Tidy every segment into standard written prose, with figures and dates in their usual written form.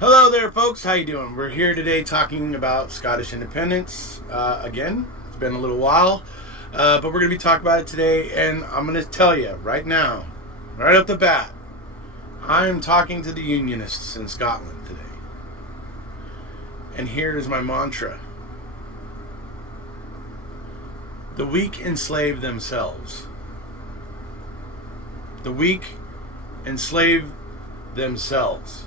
Hello there, folks. How you doing? We're here today talking about Scottish independence. Again, it's been a little while, but we're going to be talking about it today. And I'm going to tell you right now, right off the bat, I am talking to the Unionists in Scotland today. And here is my mantra: the weak enslave themselves. The weak enslave themselves.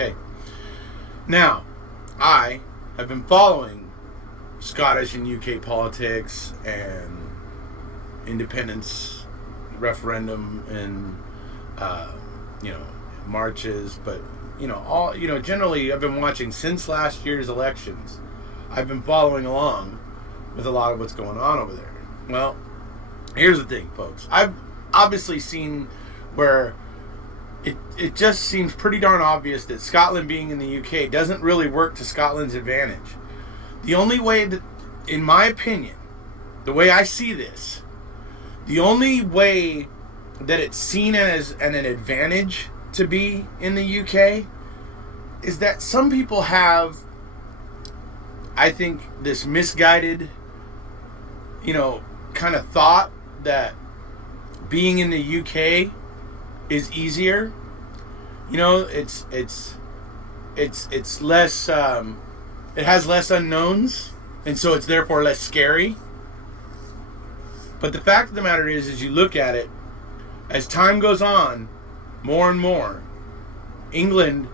Okay. Now, I have been following Scottish and UK politics and independence referendum and marches, but generally I've been watching since last year's elections. I've been following along with a lot of what's going on over there. Well, here's the thing, folks. I've obviously seen where it just seems pretty darn obvious that Scotland being in the UK doesn't really work to Scotland's advantage. The only way that, in my opinion, the way I see this, the only way that it's seen as an advantage to be in the UK is that some people have, I think, this misguided, kind of thought that being in the UK is easier. It's less. It has less unknowns, and so it's therefore less scary. But the fact of the matter is you look at it, as time goes on, more and more, England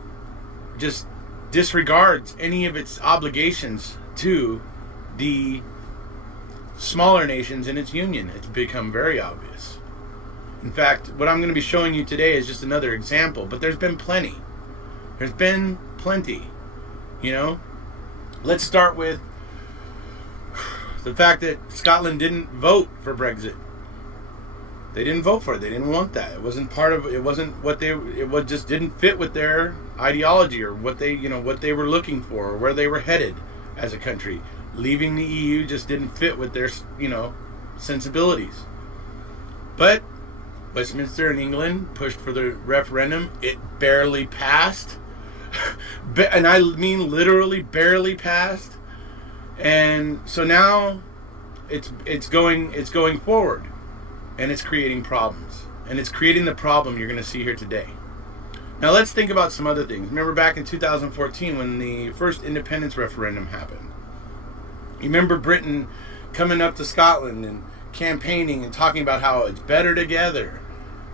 just disregards any of its obligations to the smaller nations in its union. It's become very obvious. In fact, what I'm going to be showing you today is just another example, but there's been plenty. There's been plenty. Let's start with the fact that Scotland didn't vote for Brexit. They didn't vote for it. They didn't want that. It wasn't part of. It wasn't what they. It just didn't fit with their ideology or what they were looking for or where they were headed as a country. Leaving the EU just didn't fit with their sensibilities. But Westminster in England pushed for the referendum. It barely passed. And I mean literally barely passed. And so now it's going forward. And it's creating problems. And it's creating the problem you're going to see here today. Now let's think about some other things. Remember back in 2014 when the first independence referendum happened. You remember Britain coming up to Scotland and campaigning and talking about how it's better together.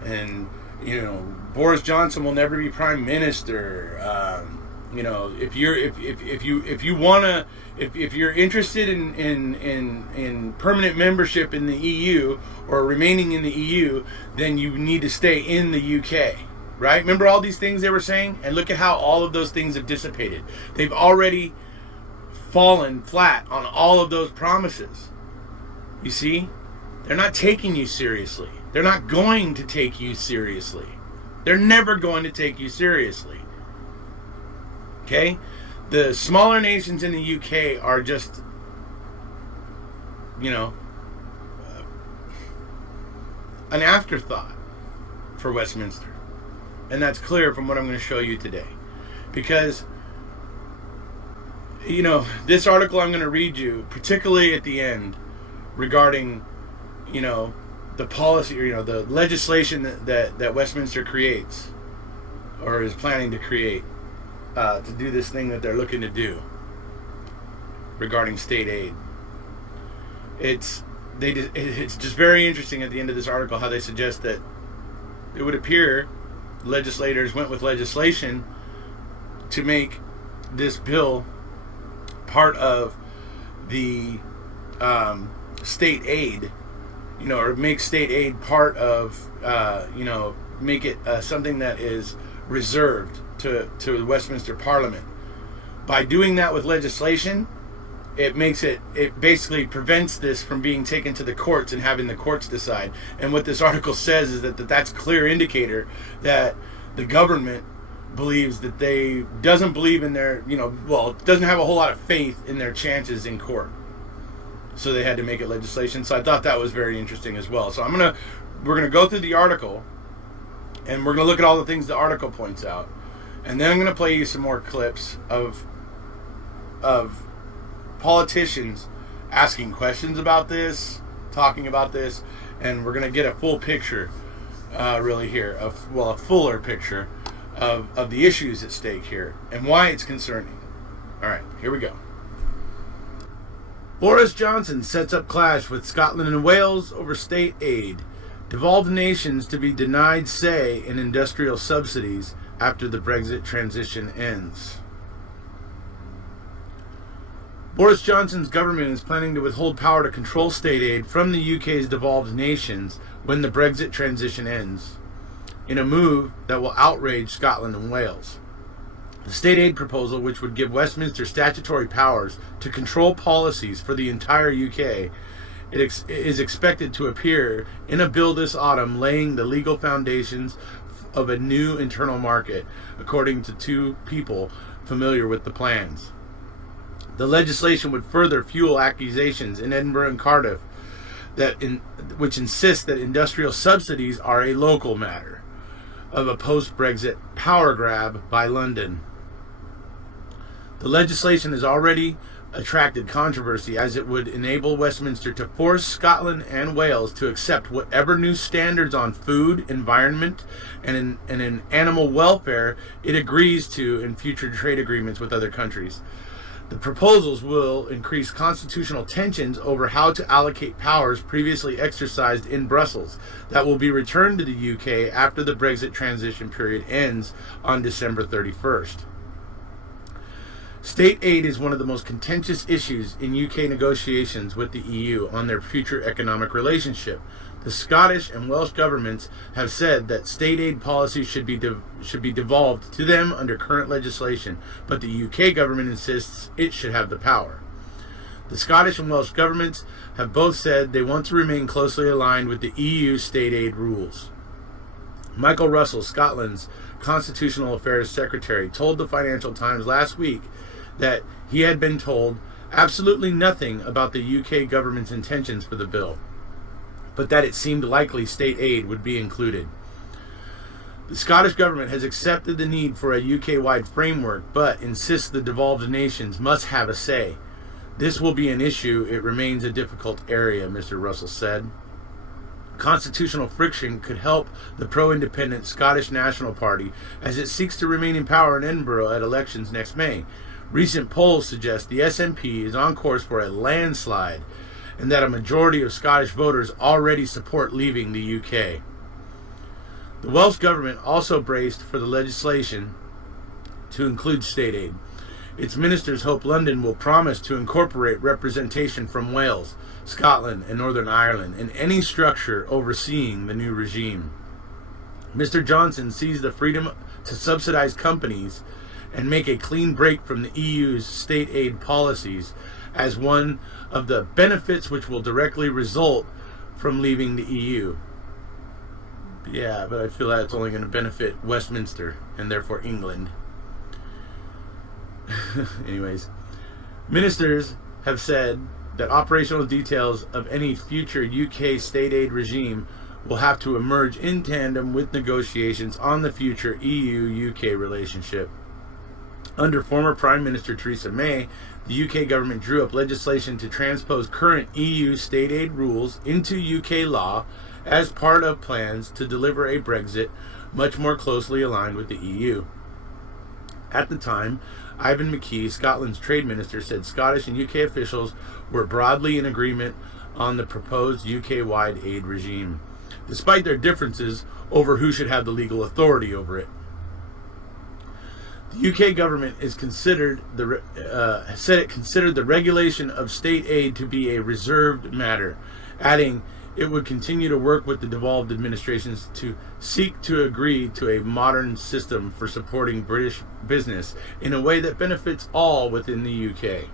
And Boris Johnson will never be prime minister. If you're interested in permanent membership in the EU or remaining in the EU, then you need to stay in the UK. Right? Remember all these things they were saying? And look at how all of those things have dissipated. They've already fallen flat on all of those promises. You see? They're not taking you seriously. They're not going to take you seriously. They're never going to take you seriously. Okay? The smaller nations in the UK are just, an afterthought for Westminster. And that's clear from what I'm going to show you today. Because, this article I'm going to read you, particularly at the end, regarding, the policy, or the legislation that Westminster creates or is planning to create to do this thing that they're looking to do regarding state aid. It's just very interesting at the end of this article how they suggest that it would appear legislators went with legislation to make this bill part of the state aid, or make state aid part of, make it something that is reserved to the Westminster Parliament. By doing that with legislation, it basically prevents this from being taken to the courts and having the courts decide. And what this article says is that's a clear indicator that the government believes that doesn't believe in their, doesn't have a whole lot of faith in their chances in court. So they had to make it legislation. So I thought that was very interesting as well. So we're gonna go through the article And we're going to look at all the things the article points out. And then I'm going to play you some more clips of politicians asking questions about this, talking about this, and we're going to get a full picture, really here, a fuller picture of the issues at stake here and why it's concerning. All right, here we go. Boris Johnson sets up clash with Scotland and Wales over state aid. Devolved nations to be denied say in industrial subsidies after the Brexit transition ends. Boris Johnson's government is planning to withhold power to control state aid from the UK's devolved nations when the Brexit transition ends, in a move that will outrage Scotland and Wales. The state aid proposal, which would give Westminster statutory powers to control policies for the entire UK, is expected to appear in a bill this autumn, laying the legal foundations of a new internal market, according to two people familiar with the plans. The legislation would further fuel accusations in Edinburgh and Cardiff which insist that industrial subsidies are a local matter of a post-Brexit power grab by London. The legislation has already attracted controversy, as it would enable Westminster to force Scotland and Wales to accept whatever new standards on food, environment, and in animal welfare it agrees to in future trade agreements with other countries. The proposals will increase constitutional tensions over how to allocate powers previously exercised in Brussels that will be returned to the UK after the Brexit transition period ends on December 31st. State aid is one of the most contentious issues in UK negotiations with the EU on their future economic relationship. The Scottish and Welsh governments have said that state aid policy should be devolved to them under current legislation, but the UK government insists it should have the power. The Scottish and Welsh governments have both said they want to remain closely aligned with the EU state aid rules. Michael Russell, Scotland's Constitutional Affairs Secretary, told the Financial Times last week that he had been told absolutely nothing about the UK government's intentions for the bill, but that it seemed likely state aid would be included. The Scottish government has accepted the need for a UK-wide framework, but insists the devolved nations must have a say. This will be an issue. It remains a difficult area, Mr. Russell said. Constitutional friction could help the pro-independent Scottish National Party as it seeks to remain in power in Edinburgh at elections next May. Recent polls suggest the SNP is on course for a landslide and that a majority of Scottish voters already support leaving the UK. The Welsh government also braced for the legislation to include state aid. Its ministers hope London will promise to incorporate representation from Wales, Scotland, and Northern Ireland in any structure overseeing the new regime. Mr. Johnson sees the freedom to subsidize companies and make a clean break from the EU's state aid policies as one of the benefits which will directly result from leaving the EU. Yeah, but I feel that's only going to benefit Westminster and therefore England. Anyways, ministers have said that operational details of any future UK state aid regime will have to emerge in tandem with negotiations on the future EU-UK relationship. Under former Prime Minister Theresa May, the UK government drew up legislation to transpose current EU state aid rules into UK law as part of plans to deliver a Brexit much more closely aligned with the EU. At the time, Ivan McKee, Scotland's trade minister, said Scottish and UK officials were broadly in agreement on the proposed UK-wide aid regime, despite their differences over who should have the legal authority over it. The UK government said it considered the regulation of state aid to be a reserved matter, adding it would continue to work with the devolved administrations to seek to agree to a modern system for supporting British business in a way that benefits all within the UK.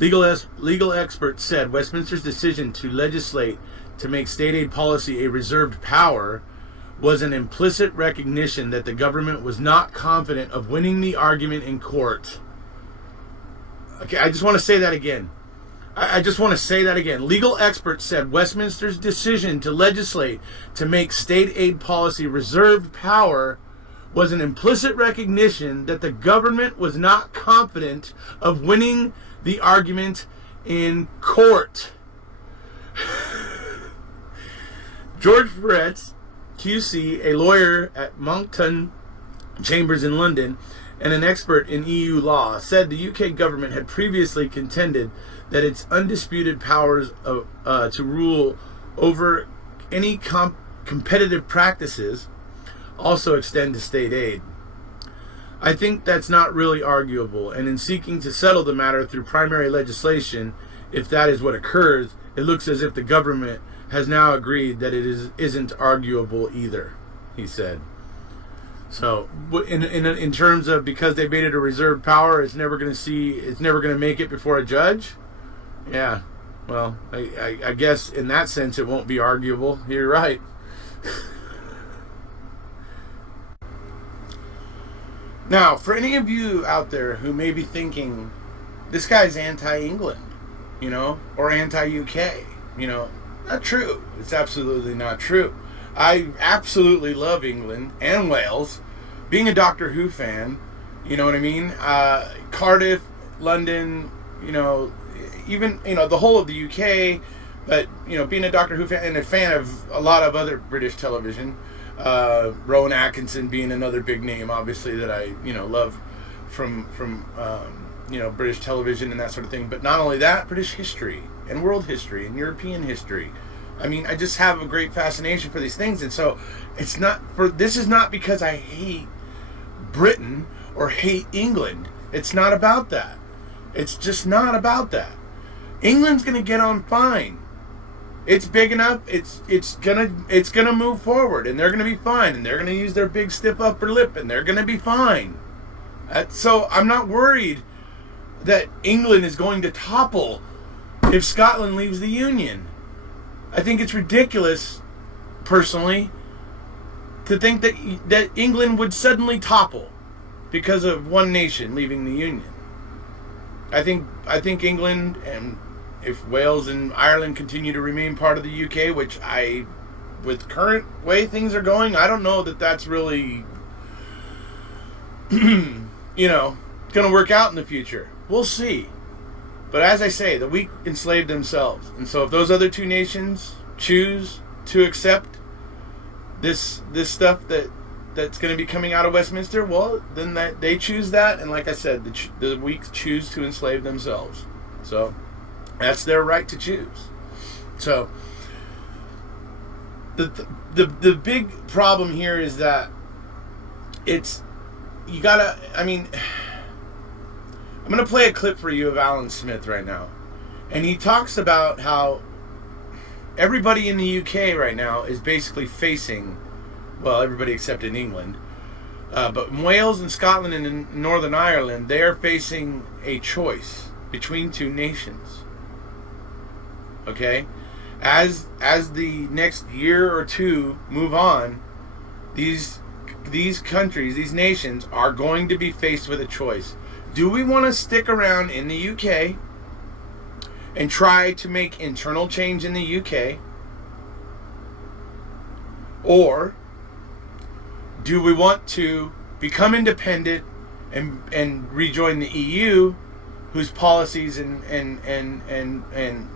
Legal experts said Westminster's decision to legislate to make state aid policy a reserved power was an implicit recognition that the government was not confident of winning the argument in court. Okay, I just want to say that again. I just want to say that again. Legal experts said Westminster's decision to legislate to make state aid policy reserved power was an implicit recognition that the government was not confident of winning the argument in court. George Peretz, QC, a lawyer at Monkton Chambers in London and an expert in EU law, said the UK government had previously contended that its undisputed powers to rule over any competitive practices also extend to state aid. I think that's not really arguable, and in seeking to settle the matter through primary legislation, if that is what occurs, it looks as if the government has now agreed that it isn't arguable either, he said. So, in terms of, because they made it a reserved power, it's never going to make it before a judge. Yeah, well, I guess in that sense it won't be arguable. You're right. Now, for any of you out there who may be thinking, this guy's anti-England, or anti-UK, not true. It's absolutely not true. I absolutely love England and Wales. Being a Doctor Who fan, you know what I mean? Cardiff, London, even, the whole of the UK, but, being a Doctor Who fan and a fan of a lot of other British television, Rowan Atkinson being another big name, obviously, that I, love from British television and that sort of thing. But not only that, British history and world history and European history. I mean, I just have a great fascination for these things. And so this is not because I hate Britain or hate England. It's not about that. It's just not about that. England's going to get on fine. It's big enough. It's gonna move forward, and they're gonna be fine, and they're gonna use their big stiff upper lip, and they're gonna be fine. So I'm not worried that England is going to topple if Scotland leaves the Union. I think it's ridiculous, personally, to think that England would suddenly topple because of one nation leaving the Union. I think England, and if Wales and Ireland continue to remain part of the UK, which with current way things are going, I don't know that that's really, going to work out in the future. We'll see. But as I say, the weak enslave themselves. And so if those other two nations choose to accept this stuff that's going to be coming out of Westminster, well, then they choose that. And like I said, the weak choose to enslave themselves. So that's their right to choose. So the big problem here is that I'm going to play a clip for you of Alan Smith right now. And he talks about how everybody in the UK right now is basically facing, well, everybody except in England, but in Wales and Scotland and in Northern Ireland, they are facing a choice between two nations. Okay? As the next year or two move on, these countries, these nations are going to be faced with a choice. Do we want to stick around in the UK and try to make internal change in the UK? Or do we want to become independent and rejoin the EU, whose policies and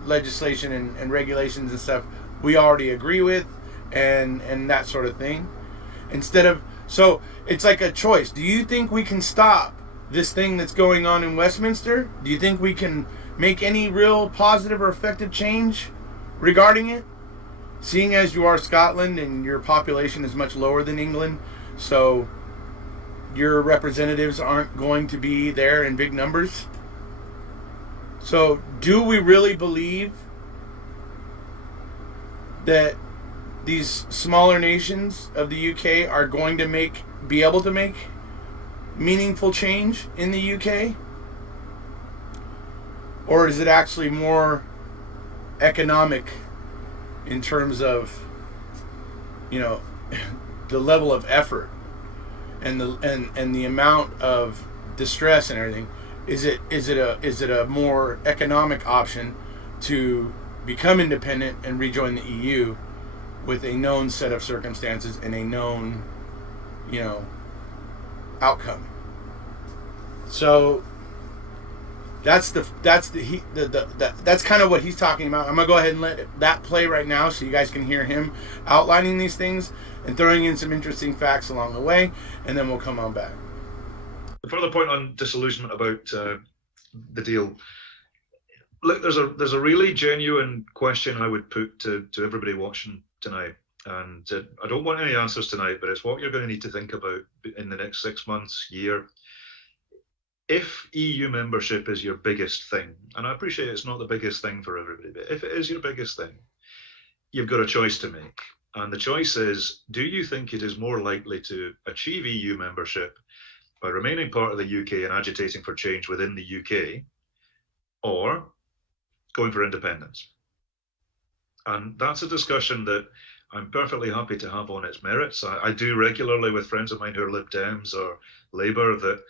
legislation and regulations and stuff we already agree with and that sort of thing? So it's like a choice. Do you think we can stop this thing that's going on in Westminster? Do you think we can make any real positive or effective change regarding it? Seeing as you are Scotland and your population is much lower than England, so your representatives aren't going to be there in big numbers. So do we really believe that these smaller nations of the UK are going to be able to make meaningful change in the UK? Or is it actually more economic in terms of, the level of effort and the amount of distress and everything? Is it a more economic option to become independent and rejoin the EU with a known set of circumstances and a known, outcome. So that's kind of what he's talking about. I'm gonna go ahead and let that play right now, so you guys can hear him outlining these things and throwing in some interesting facts along the way, and then we'll come on back. The further point on disillusionment about the deal. Look, there's a really genuine question I would put to everybody watching tonight, and I don't want any answers tonight, but it's what you're going to need to think about in the next 6 months, year. If EU membership is your biggest thing, and I appreciate it's not the biggest thing for everybody, but if it is your biggest thing, you've got a choice to make. And the choice is, do you think it is more likely to achieve EU membership by remaining part of the UK and agitating for change within the UK, or going for independence? And that's a discussion that I'm perfectly happy to have on its merits. I do regularly with friends of mine who are Lib Dems or Labour that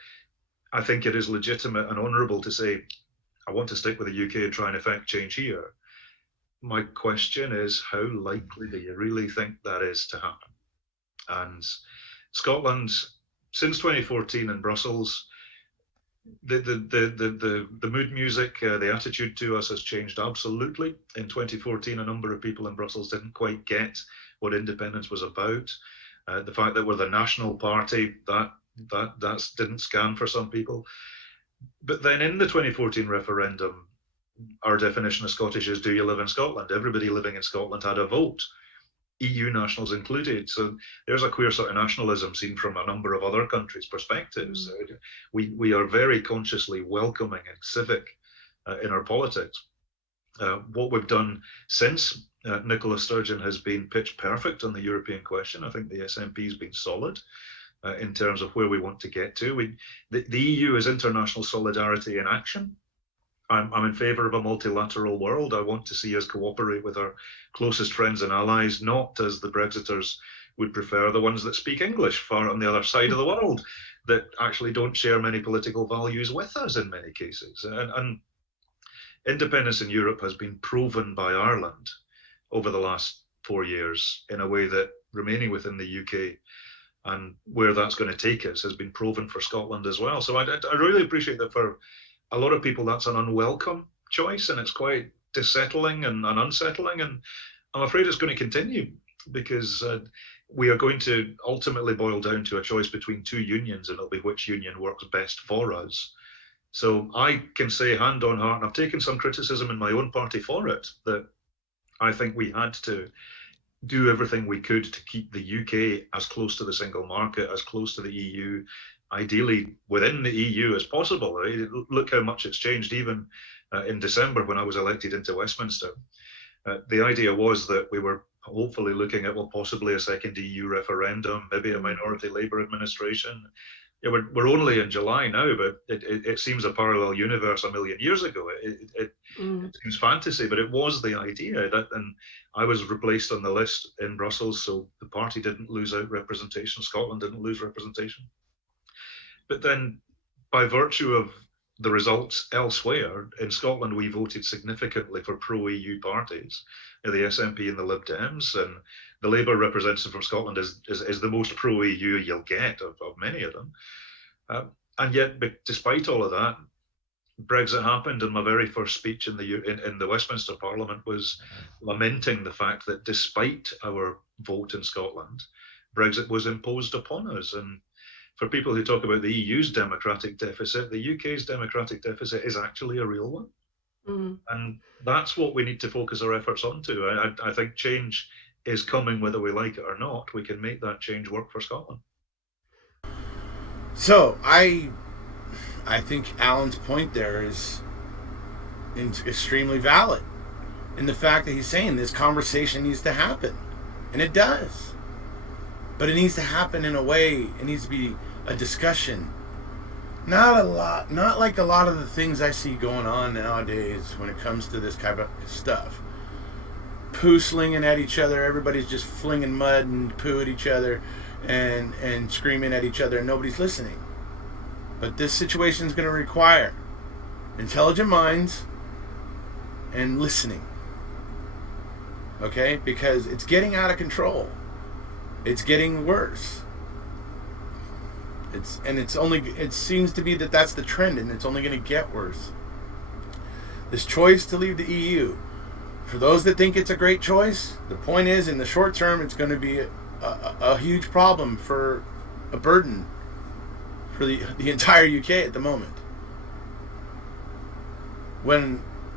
I think it is legitimate and honourable to say, I want to stick with the UK and try and effect change here. My question is, how likely do you really think that is to happen? And Scotland, since 2014 in Brussels, the mood music, the attitude to us has changed absolutely. In 2014, a number of people in Brussels didn't quite get what independence was about. The fact that we're the national party, that didn't scan for some people. But then in the 2014 referendum, our definition of Scottish is, do you live in Scotland? Everybody living in Scotland had a vote, EU nationals included. So there's a queer sort of nationalism seen from a number of other countries' perspectives. We are very consciously welcoming and civic in our politics. What we've done since Nicola Sturgeon has been pitch perfect on the European question. I think the SNP has been solid in terms of where we want to get to. The EU is international solidarity in action. I'm in favour of a multilateral world. I want to see us cooperate with our closest friends and allies, not as the Brexiters would prefer, the ones that speak English far on the other side of the world, that actually don't share many political values with us in many cases. And independence in Europe has been proven by Ireland over the last 4 years in a way that remaining within the UK and where that's going to take us has been proven for Scotland as well. So I really appreciate that for a lot of people that's an unwelcome choice, and it's quite dissettling and unsettling, and I'm afraid it's going to continue because we are going to ultimately boil down to a choice between two unions, and it'll be which union works best for us. So I can say hand on heart, and I've taken some criticism in my own party for it, that I think we had to do everything we could to keep the UK as close to the single market, as close to the EU, ideally within the EU as possible. Right? Look how much it's changed even in December when I was elected into Westminster. The idea was that we were hopefully looking at, well, possibly a second EU referendum, maybe a minority Labour administration. Yeah, we're only in July now, but it seems a parallel universe a million years ago. It seems fantasy, but it was the idea. And I was replaced on the list in Brussels, so the party didn't lose out representation. Scotland didn't lose representation. But then, by virtue of the results elsewhere, in Scotland we voted significantly for pro-EU parties, the SNP and the Lib Dems, and the Labour representative from Scotland is the most pro-EU you'll get of many of them. And yet, despite all of that, Brexit happened, and my very first speech in the Westminster Parliament was lamenting the fact that despite our vote in Scotland, Brexit was imposed upon us. And for people who talk about the EU's democratic deficit, the UK's democratic deficit is actually a real one. And that's what we need to focus our efforts onto. I think change is coming whether we like it or not. We can make that change work for Scotland. So I think Alan's point there is extremely valid in the fact that he's saying this conversation needs to happen. And it does. But it needs to happen in a way, it needs to be a discussion. Not like a lot of the things I see going on nowadays when it comes to this type of stuff. Poo slinging at each other, everybody's just flinging mud and poo at each other and screaming at each other, and nobody's listening. But this situation is going to require intelligent minds and listening. Okay? Because it's getting out of control. It's getting worse. It seems to be that that's the trend, and it's only going to get worse. This choice to leave the EU, for those that think it's a great choice, the point is, in the short term, it's going to be a huge problem, for a burden for the entire UK at the moment.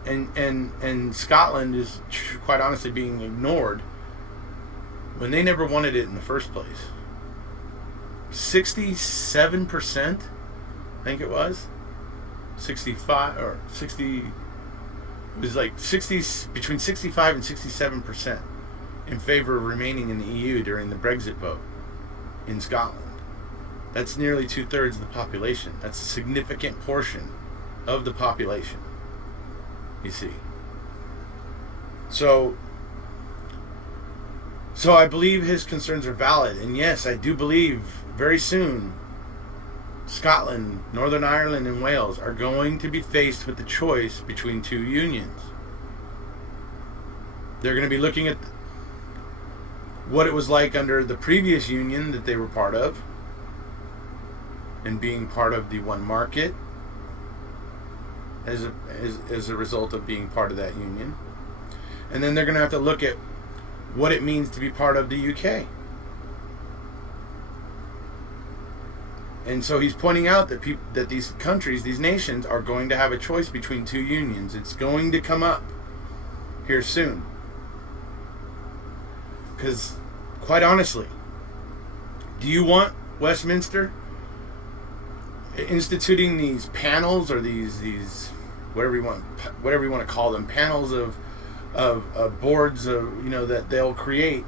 And Scotland is quite honestly being ignored when they never wanted it in the first place. 67%, I think it was, 65 or 60. It was like 60, between 65 and 67% in favor of remaining in the EU during the Brexit vote in Scotland. That's nearly 2/3 of the population. That's a significant portion of the population, you see. So I believe his concerns are valid. And yes, I do believe very soon Scotland, Northern Ireland, and Wales are going to be faced with the choice between two unions. They're going to be looking at what it was like under the previous union that they were part of, and being part of the one market as a result of being part of that union. And then they're going to have to look at what it means to be part of the UK. And so he's pointing out that these countries, these nations, are going to have a choice between two unions. It's going to come up here soon. Because, quite honestly, do you want Westminster instituting these panels, or these whatever you want to call them, panels of boards of, that they'll create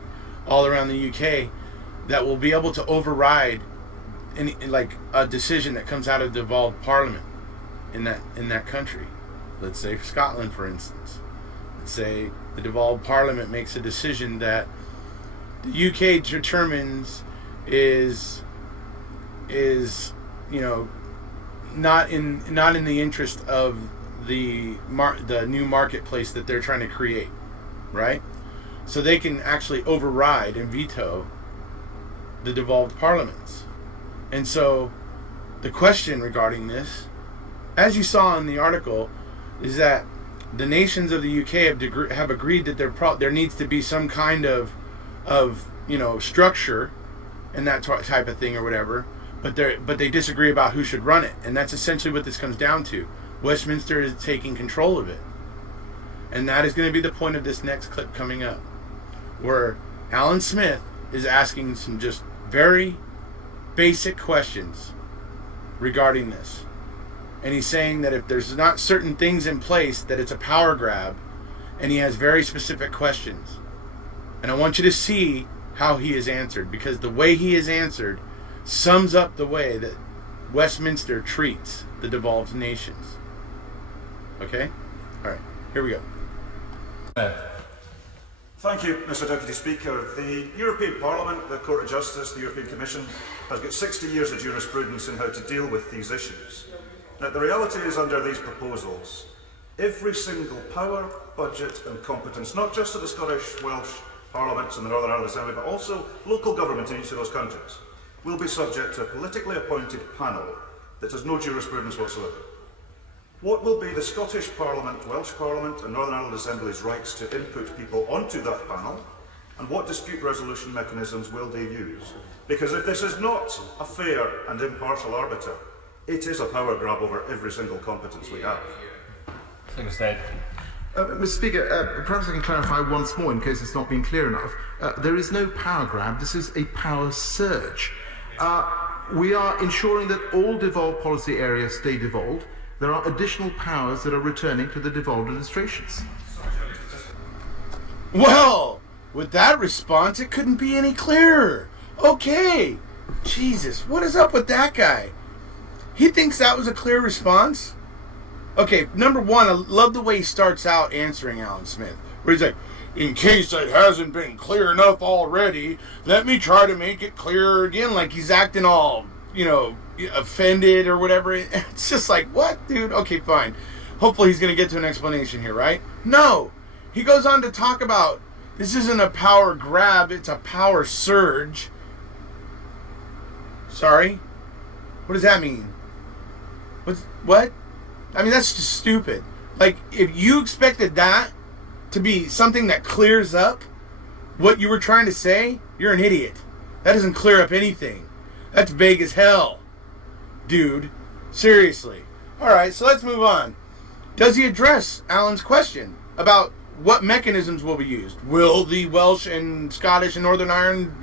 all around the UK that will be able to override like a decision that comes out of devolved parliament in that country? Let's say Scotland, for instance. Let's say the devolved parliament makes a decision that the UK determines is not in the interest of the new marketplace that they're trying to create, right? So they can actually override and veto the devolved parliaments. And so the question regarding this, as you saw in the article, is that the nations of the UK have agreed that there needs to be some kind of structure and that type of thing or whatever, but they disagree about who should run it. And that's essentially what this comes down to. Westminster is taking control of it. And that is going to be the point of this next clip coming up, where Alan Smith is asking some just very basic questions regarding this. And he's saying that if there's not certain things in place, that it's a power grab, and he has very specific questions. And I want you to see how he is answered, because the way he is answered sums up the way that Westminster treats the devolved nations. Okay? All right, here we go. Thank you, Mr. Deputy Speaker. The European Parliament, the Court of Justice, the European Commission has got 60 years of jurisprudence in how to deal with these issues. Now, the reality is, under these proposals, every single power, budget and competence, not just of the Scottish, Welsh Parliaments and the Northern Ireland Assembly, but also local government in each of those countries, will be subject to a politically appointed panel that has no jurisprudence whatsoever. What will be the Scottish Parliament, Welsh Parliament and Northern Ireland Assembly's rights to input people onto that panel, and what dispute resolution mechanisms will they use? Because if this is not a fair and impartial arbiter, it is a power grab over every single competence we have. Mr. Speaker, perhaps I can clarify once more in case it's not been clear enough. There is no power grab, this is a power surge. We are ensuring that all devolved policy areas stay devolved. There are additional powers that are returning to the devolved administrations. Well, with that response, it couldn't be any clearer. Okay. Jesus, what is up with that guy? He thinks that was a clear response? Okay, number one, I love the way he starts out answering Alan Smith, where he's like, in case it hasn't been clear enough already, let me try to make it clearer again, like he's acting all, offended or whatever. It's just like, what, dude? Okay, fine. hopefully he's going to get to an explanation here, right? No. He goes on to talk about this isn't a power grab, it's a power surge. Sorry? What does that mean? What? I mean, that's just stupid. Like, if you expected that to be something that clears up what you were trying to say, you're an idiot. That doesn't clear up anything. That's vague as hell. Dude. Seriously. Alright, so let's move on. Does he address Alan's question about what mechanisms will be used? Will the Welsh and Scottish and Northern Ireland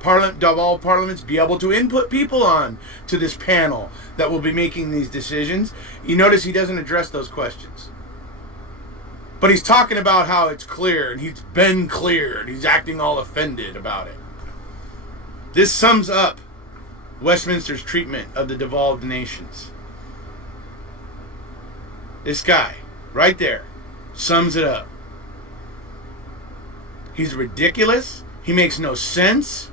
Dáil parliaments be able to input people on to this panel that will be making these decisions? You notice he doesn't address those questions. But he's talking about how it's clear, and he's been cleared. He's acting all offended about it. This sums up Westminster's treatment of the devolved nations. This guy, right there, sums it up. He's ridiculous. He makes no sense.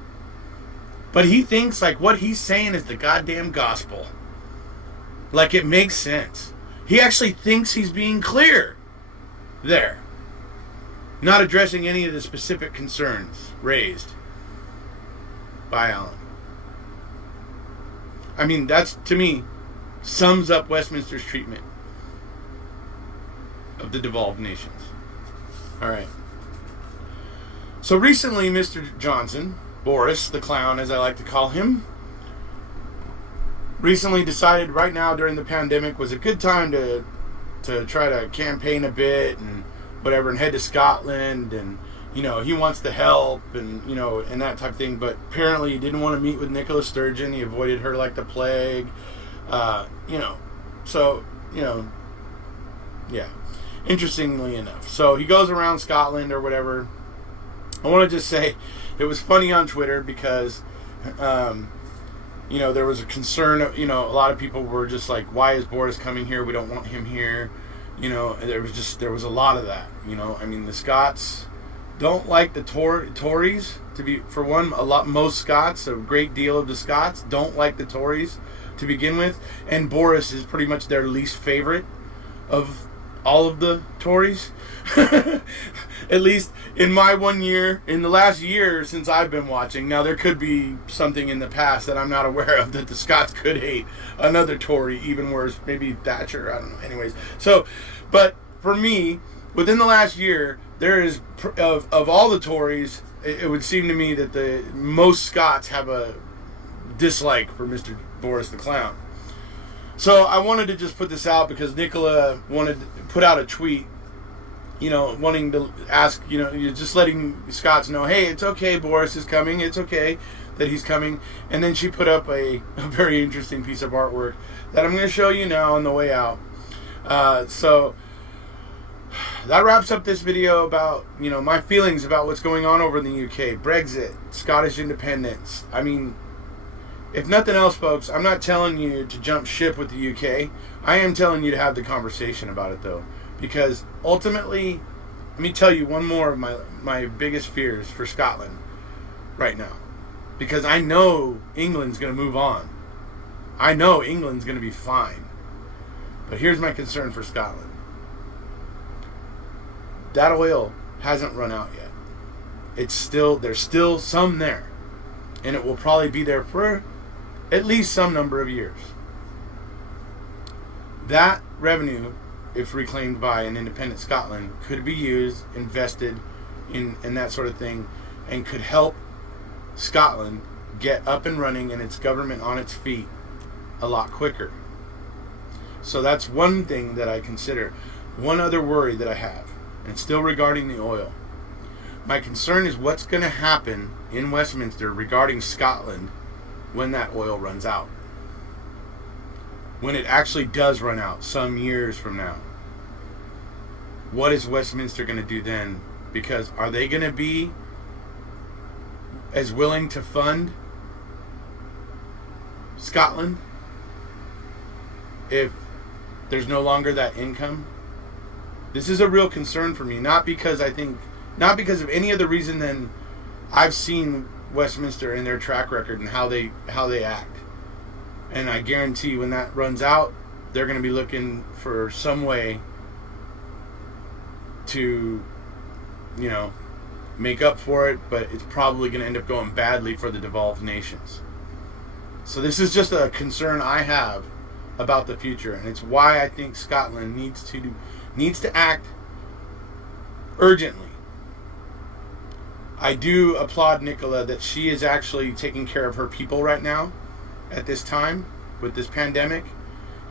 But he thinks like what he's saying is the goddamn gospel. Like it makes sense. He actually thinks he's being clear. There. Not addressing any of the specific concerns raised by Alan. I mean, that's, to me, sums up Westminster's treatment of the devolved nations. Alright. So recently, Mr. Johnson, Boris the Clown as I like to call him, recently decided right now during the pandemic was a good time to try to campaign a bit and whatever and head to Scotland and, you know, he wants the help and, you know, and that type of thing. But apparently he didn't want to meet with Nicola Sturgeon. He avoided her like the plague. You know, so, you know, yeah. Interestingly enough. So he goes around Scotland or whatever. I want to just say it was funny on Twitter because, you know, there was a concern, you know, a lot of people were just like, why is Boris coming here? We don't want him here. You know, there was a lot of that, you know. I mean, the Scots don't like the Tories, to be, for one, most Scots, a great deal of the Scots don't like the Tories to begin with, and Boris is pretty much their least favorite of all of the Tories. At least in my 1 year, in the last year since I've been watching. Now there could be something in the past that I'm not aware of that the Scots could hate another Tory, even worse, maybe Thatcher, I don't know. Anyways, so, but for me, within the last year, there is, of all the Tories, it would seem to me that the most Scots have a dislike for Mr. Boris the Clown. So I wanted to just put this out because Nicola wanted to put out a tweet, you know, wanting to ask, you know, just letting Scots know, hey, it's okay, Boris is coming. It's okay that he's coming. And then she put up a very interesting piece of artwork that I'm going to show you now on the way out. So that wraps up this video about, you know, my feelings about what's going on over in the UK. Brexit, Scottish independence. I mean, if nothing else, folks, I'm not telling you to jump ship with the UK. I am telling you to have the conversation about it, though. Because ultimately, let me tell you one more of my biggest fears for Scotland right now. Because I know England's going to move on. I know England's going to be fine. But here's my concern for Scotland. That oil hasn't run out yet. There's still some there. And it will probably be there for at least some number of years. That revenue, if reclaimed by an independent Scotland, could be used, invested in that sort of thing, and could help Scotland get up and running and its government on its feet a lot quicker. So that's one thing that I consider. One other worry that I have, and it's still regarding the oil. My concern is what's going to happen in Westminster regarding Scotland when that oil runs out. When it actually does run out some years from now. What is Westminster going to do then? Because are they going to be as willing to fund Scotland if there's no longer that income? This is a real concern for me, not because of any other reason than I've seen Westminster and their track record and how they act. And I guarantee when that runs out, they're going to be looking for some way to, you know, make up for it, but it's probably going to end up going badly for the devolved nations. So this is just a concern I have about the future, and it's why I think Scotland needs to act urgently. I do applaud Nicola that she is actually taking care of her people right now at this time with this pandemic,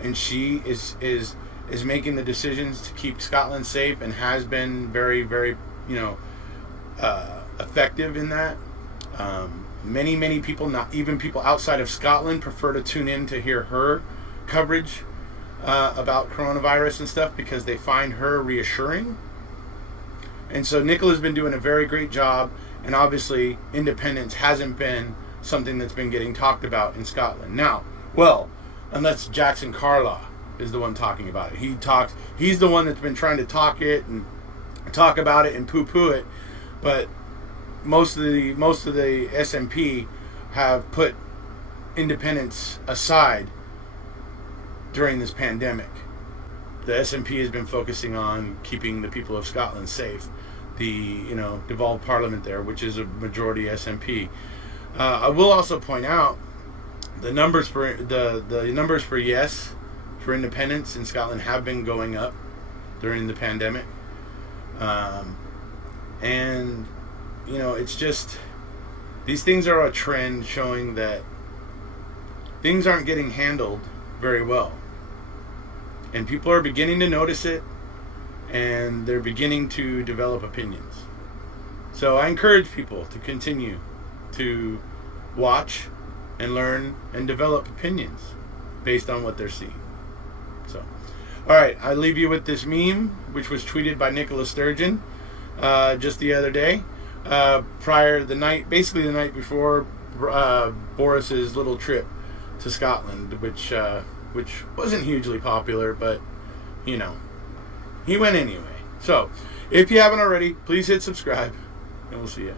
and she is making the decisions to keep Scotland safe and has been very, very, you know, effective in that. Many people, not even people outside of Scotland, prefer to tune in to hear her coverage about coronavirus and stuff because they find her reassuring. And so Nicola's been doing a very great job, and obviously independence hasn't been something that's been getting talked about in Scotland. Now, well, unless Jackson Carlaw is the one talking about it. He's the one that's been trying to talk about it and poo-poo it, but most of the SNP have put independence aside during this pandemic. The SNP has been focusing on keeping the people of Scotland safe. The, you know, devolved parliament there, which is a majority SNP. I will also point out the numbers for the numbers for yes for independence in Scotland have been going up during the pandemic, and you know, it's just, these things are a trend showing that things aren't getting handled very well. And people are beginning to notice it, and they're beginning to develop opinions. So I encourage people to continue to watch and learn and develop opinions based on what they're seeing. So, all right, I leave you with this meme, which was tweeted by Nicola Sturgeon just the other day. Basically the night before Boris's little trip to Scotland, which wasn't hugely popular, but you know, he went anyway. So if you haven't already, please hit subscribe, and we'll see you.